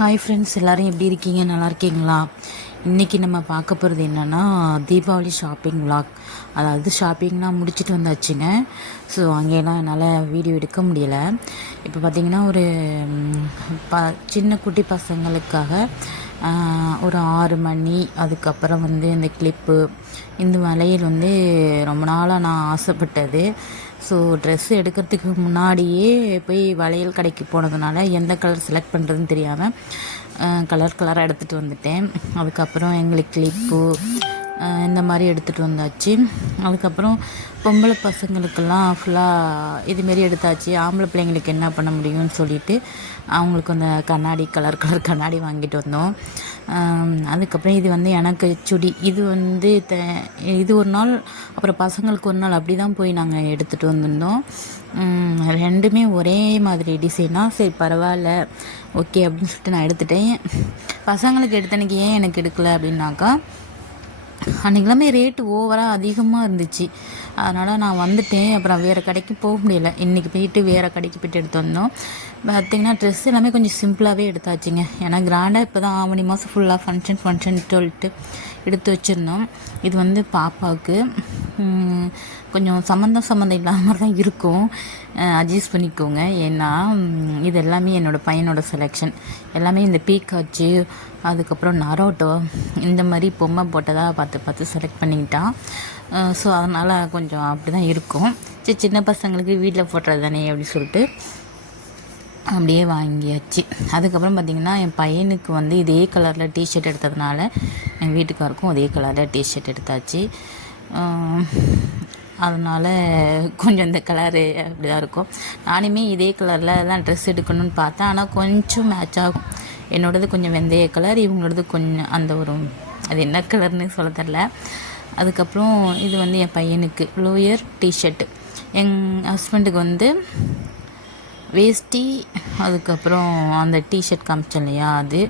Hi friends எல்லோரும் எப்படி இருக்கீங்க? நல்லா இருக்கீங்களா? இன்றைக்கி நம்ம பார்க்க போகிறது என்னென்னா தீபாவளி ஷாப்பிங் விளாக் அதாவது ஷாப்பிங்லாம் முடிச்சுட்டு வந்தாச்சுங்க. ஸோ அங்கேலாம் என்னால் வீடியோ எடுக்க முடியலை. இப்போ பார்த்திங்கன்னா ஒரு ப சின்ன குட்டி பசங்களுக்காக ஒரு ஆறு மணி அதுக்கப்புறம் வந்து இந்த கிளிப்பு இந்த வளையல் வந்து ரொம்ப நாளாக நான் ஆசைப்பட்டது. ஸோ ட்ரெஸ் எடுக்கிறதுக்கு முன்னாடியே போய் வளையல் கடைக்கு போனதுனால எந்த கலர் செலக்ட் பண்ணுறதுன்னு தெரியாமல் கலர் கலராக எடுத்துகிட்டு வந்துட்டேன். அதுக்கப்புறம் எங்களுக்கு கிளிப்பு இந்த மாதிரி எடுத்துகிட்டு வந்தாச்சு. அதுக்கப்புறம் பொம்பளை பசங்களுக்கெல்லாம் ஃபுல்லாக இதுமாரி எடுத்தாச்சு. ஆம்பளை பிள்ளைங்களுக்கு என்ன பண்ண முடியும்னு சொல்லிட்டு அவங்களுக்கு அந்த கண்ணாடி கலர் கலர் கண்ணாடி வாங்கிட்டு வந்தோம். அதுக்கப்புறம் இது வந்து எனக்கு சுடி. இது வந்து த- இது ஒரு நாள் அப்புறம் பசங்களுக்கு ஒரு நாள் அப்படி தான் போய் நாங்கள் எடுத்துகிட்டு வந்திருந்தோம். ரெண்டுமே ஒரே மாதிரி டிசைனா சரி பரவாயில்ல ஓகே அப்படின்னு சொல்லிட்டு நான் எடுத்துட்டேன். பசங்களுக்கு எடுத்தனைக்கு ஏன் எனக்கு எடுக்கலை அப்படின்னாக்கா அன்றைக்கெல்லாமே ரேட்டு ஓவராக அதிகமாக இருந்துச்சு. அதனால் நான் வந்துட்டேன். அப்புறம் வேறு கடைக்கு போக முடியல. இன்றைக்கி போயிட்டு வேறு கடைக்கு போயிட்டு எடுத்து வந்தோம். பார்த்திங்கன்னா ட்ரெஸ் எல்லாமே கொஞ்சம் சிம்பிளாகவே எடுத்தாச்சுங்க. ஏன்னா கிராண்டாக இப்போ தான் ஆவணி மாதம் ஃபுல்லாக ஃபங்க்ஷன் ஃபங்க்ஷன் சொல்லிட்டு எடுத்து வச்சுருந்தோம். இது வந்து பாப்பாவுக்கு கொஞ்சம் சம்மந்தம் சம்மந்தம் இல்லாமல் தான் இருக்கும். அட்ஜஸ்ட் பண்ணிக்கோங்க. ஏன்னா இது எல்லாமே என்னோடய பையனோட செலெக்ஷன் எல்லாமே இந்த பீக்காச்சு அதுக்கப்புறம் நரோட்டோ இந்த மாதிரி பொம்மை போட்டதாக பார்த்து பார்த்து செலக்ட் பண்ணிக்கிட்டான். ஸோ அதனால் கொஞ்சம் அப்படி தான் இருக்கும். சரி சின்ன பசங்களுக்கு வீட்டில் போட்டுறது தானே அப்படின்னு சொல்லிட்டு அப்படியே வாங்கியாச்சு. அதுக்கப்புறம் பார்த்திங்கன்னா என் பையனுக்கு வந்து இதே கலரில் டிஷர்ட் எடுத்ததுனால எங்கள் வீட்டுக்காருக்கும் அதே கலரில் டிஷர்ட் எடுத்தாச்சு. அதனால் கொஞ்சம் இந்த கலரு அப்படி தான் இருக்கும். நானுமே இதே கலரில் தான் ட்ரெஸ் எடுக்கணும்னு பார்த்தேன். ஆனால் கொஞ்சம் மேட்ச் ஆகும். என்னோடது கொஞ்சம் வெந்தய கலர் இவங்களோடது கொஞ்சம் அந்த ஒரு அது என்ன கலர்னு சொல்ல தெரில அதுக்கப்புறம் இது வந்து என் பையனுக்கு. லோயர் டிஷர்ட்டு எங் ஹஸ்பண்டுக்கு வந்து வேஷ்டி அதுக்கப்புறம் அந்த டிஷர்ட் காமிச்சேன் இல்லையா அது.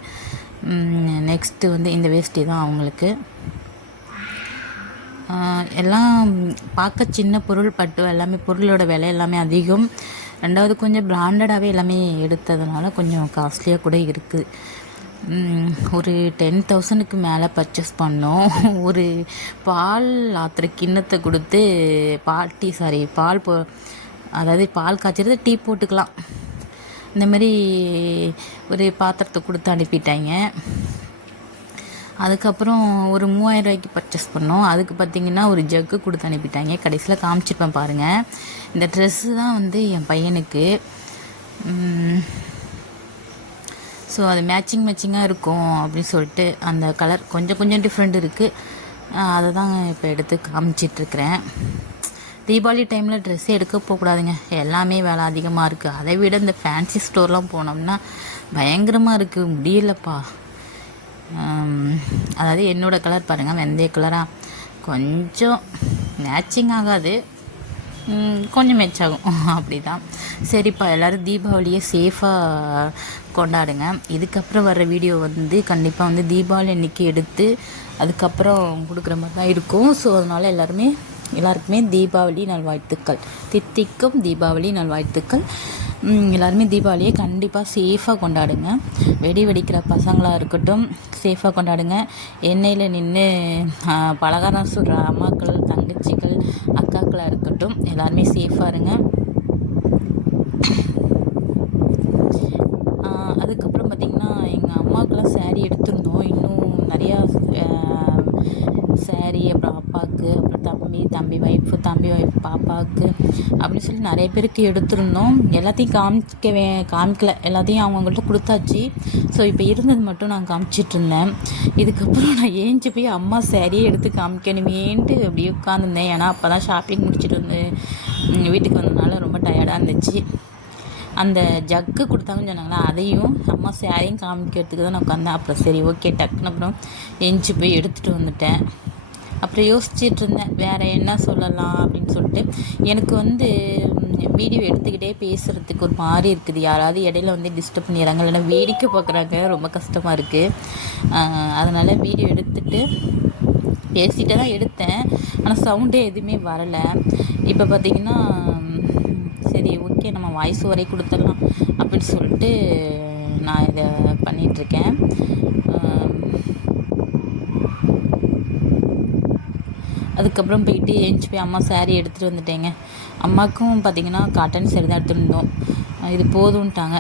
நெக்ஸ்ட்டு வந்து இந்த வேஷ்டி தான் அவங்களுக்கு. எல்லாம் பார்க்க சின்ன பொருள் பட்டு எல்லாமே பொருளோட விலை எல்லாமே அதிகம். ரெண்டாவது கொஞ்சம் பிராண்டடாகவே எல்லாமே எடுத்ததுனால கொஞ்சம் காஸ்ட்லியாக கூட இருக்குது ஒரு டென் தௌசண்ட்க்கு மேலே பர்ச்சேஸ் பண்ணோம். ஒரு பால் ஆத்துற கிண்ணத்தை கொடுத்து பால் டீ சாரி பால் போ அதாவது பால் காய்ச்சறது டீ போட்டுக்கலாம். இந்த மாதிரி ஒரு பாத்திரத்தை கொடுத்து அனுப்பிட்டாங்க. அதுக்கப்புறம் ஒரு மூவாயிரம் ரூபாய்க்கு பர்ச்சேஸ் பண்ணோம். அதுக்கு பார்த்தீங்கன்னா ஒரு ஜக்கு கொடுத்து அனுப்பிட்டாங்க. கடைசியில் காமிச்சிருப்பேன் பாருங்கள் இந்த ட்ரெஸ்ஸு தான் வந்து என் பையனுக்கு. ஸோ அது மேட்சிங் மேட்சிங்காக இருக்கும் அப்படின்னு சொல்லிட்டு அந்த கலர் கொஞ்சம் கொஞ்சம் டிஃப்ரெண்ட் இருக்குது அதை தான் இப்போ எடுத்து காமிச்சிட்ருக்கிறேன். தீபாவளி டைமில் ட்ரெஸ்ஸே எடுக்க போகக்கூடாதுங்க. எல்லாமே வேலை அதிகமாக இருக்குது அதை விட இந்த ஃபேன்சி ஸ்டோர்லாம் போனோம்னா பயங்கரமாக இருக்குது முடியலப்பா. அதாவது என்னோடய கலர் பாருங்கள் வெந்தய கலராக கொஞ்சம் மேட்சிங் ஆகாது. கொஞ்சம் மேட்ச் ஆகும் அப்படி தான் சரிப்பா எல்லோரும் தீபாவளியை சேஃபாக கொண்டாடுங்க. இதுக்கப்புறம் வர வீடியோ வந்து கண்டிப்பாக வந்து தீபாவளி அன்னைக்கு எடுத்து அதுக்கப்புறம் கொடுக்குற மாதிரி தான் இருக்கும். ஸோ அதனால் எல்லாருமே எல்லாருக்குமே தீபாவளி நல்வாழ்த்துக்கள். தித்திக்கும் தீபாவளி நல்வாழ்த்துக்கள். எல்லாருமே தீபாவளியை கண்டிப்பாக சேஃபாக கொண்டாடுங்க. வெடி வெடிக்கிற பசங்களாக இருக்கட்டும் சேஃபாக கொண்டாடுங்க. எண்ணெயில் நின்று பலகாரம் சுடுற அம்மாக்கள் தங்கச்சிகள் அக்காக்களாக இருக்கட்டும் எல்லாருமே சேஃபாக இருங்க. அதுக்கப்புறம் பார்த்திங்கன்னா எங்கள் அம்மாவுக்கெல்லாம் சேரீ எடுத்திருந்தோம். இன்னும் நிறையா சேரீ அப்புறம் அப்பாவுக்கு அப்புறம் தம்பி தம்பி ஒய்ஃபு தம்பி ஒய்ஃப் பாப்பாவுக்கு அப்படின்னு சொல்லி நிறைய பேருக்கு எடுத்திருந்தோம். எல்லாத்தையும் காமிக்கவே காமிக்கல. எல்லாத்தையும் அவங்கவுங்கள்ட்ட கொடுத்தாச்சு. ஸோ இப்போ இருந்தது மட்டும் நான் காமிச்சிட்டு இருந்தேன். இதுக்கப்புறம் நான் ஏஞ்சி போய் அம்மா சரியே எடுத்து காமிக்கணுமேன்ட்டு அப்படியே உட்காந்துருந்தேன் ஏன்னா அப்போ தான் ஷாப்பிங் முடிச்சிட்டு வந்து வீட்டுக்கு வந்ததுனால ரொம்ப டயர்டாக இருந்துச்சு. அந்த ஜக்கு கொடுத்தாங்கன்னு சொன்னாங்களா அதையும் அம்மா சேரையும் காமிக்கிறதுக்கு தான் நான் உட்காந்தேன் அப்புறம் சரி ஓகே டக்குன்னு அப்புறம் எஞ்சி போய் எடுத்துகிட்டு வந்துட்டேன். அப்புறம் யோசிச்சுட்டு இருந்தேன் வேறு என்ன சொல்லலாம் அப்படின்னு சொல்லிட்டு. எனக்கு வந்து வீடியோ எடுத்துக்கிட்டே பேசுகிறதுக்கு ஒரு மாதிரி இருக்குது. யாராவது இடையில வந்து டிஸ்டர்ப் பண்ணிடுறாங்க இல்லைன்னா வேடிக்கை பார்க்குறாங்க ரொம்ப கஷ்டமாக இருக்குது அதனால் வீடியோ எடுத்துட்டு பேசிகிட்டே தான் எடுத்தேன். ஆனால் சவுண்டே எதுவுமே வரலை. இப்போ பார்த்தீங்கன்னா சரி ஓகே நம்ம வாய்ஸ் வரை கொடுத்துடலாம் அப்படின்னு சொல்லிட்டு நான் இதை பண்ணிகிட்ருக்கேன் அதுக்கப்புறம் போயிட்டு எழுந்துச்சி போய் அம்மா saree எடுத்துகிட்டு வந்துட்டேங்க. அம்மாவுக்கும் பார்த்தீங்கன்னா காட்டன் saree தான் எடுத்துகிட்டு இருந்தோம் இது போதும்ட்டாங்க.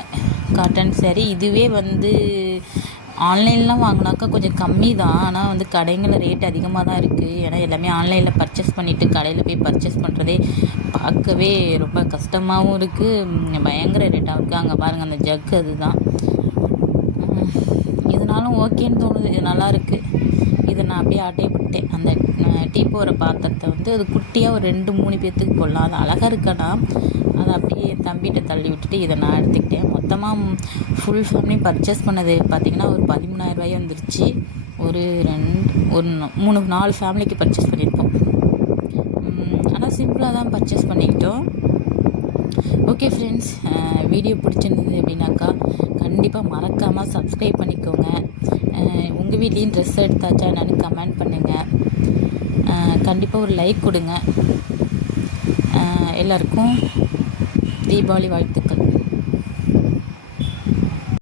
காட்டன் சேரீ இதுவே வந்து ஆன்லைன்லாம் வாங்கினாக்கா கொஞ்சம் கம்மி தான் ஆனால் வந்து கடைங்களில் ரேட் அதிகமாக தான் இருக்குது ஏன்னா எல்லாமே ஆன்லைனில் பர்ச்சேஸ் பண்ணிவிட்டு கடையில் போய் பர்ச்சேஸ் பண்ணுறதே பார்க்கவே ரொம்ப கஷ்டமாகவும் இருக்குது பயங்கர ரேட்டாகவும் இருக்குது அங்கே பாருங்கள் அந்த ஜக் அதுதான். தான் இதனாலும் ஓகேன்னு தோணுது. இது நல்லா இருக்குது இதை நான் அப்படியே ஆட்டே விட்டேன் அந்த டீ போகிற பாத்திரத்தை வந்து அது குட்டியாக ஒரு ரெண்டு மூணு பேர்த்துக்கு போடலாம். அது அழகாக இருக்கடா. அதை அப்படியே என் தம்பிகிட்ட தள்ளி விட்டுட்டு இதை நான் எடுத்துக்கிட்டேன். மொத்தமாக ஃபுல் ஃபேமிலி பர்ச்சேஸ் பண்ணது பார்த்திங்கன்னா ஒரு பதிமூணாயிரரூபாய் வந்துருச்சு. ஒரு ரெண்டு ஒரு மூணு நாலு ஃபேமிலிக்கு பர்ச்சேஸ் பண்ணியிருப்போம். ஆனால் சிம்பிளாக தான் பர்ச்சேஸ் பண்ணிக்கிட்டோம். ஓகே ஃப்ரெண்ட்ஸ் வீடியோ பிடிச்சிருந்தது அப்படின்னாக்கா கண்டிப்பாக மறக்காமல் சப்ஸ்கிரைப் பண்ணிக்கோங்க. உங்கள் வீட்லேயும் ட்ரெஸ் எடுத்தாச்சா என்னென்னு கமெண்ட் பண்ணுங்கள் கண்டிப்பாக ஒரு லைக் கொடுங்க. எல்லாருக்கும் தீபாவளி வாழ்த்துக்கள்.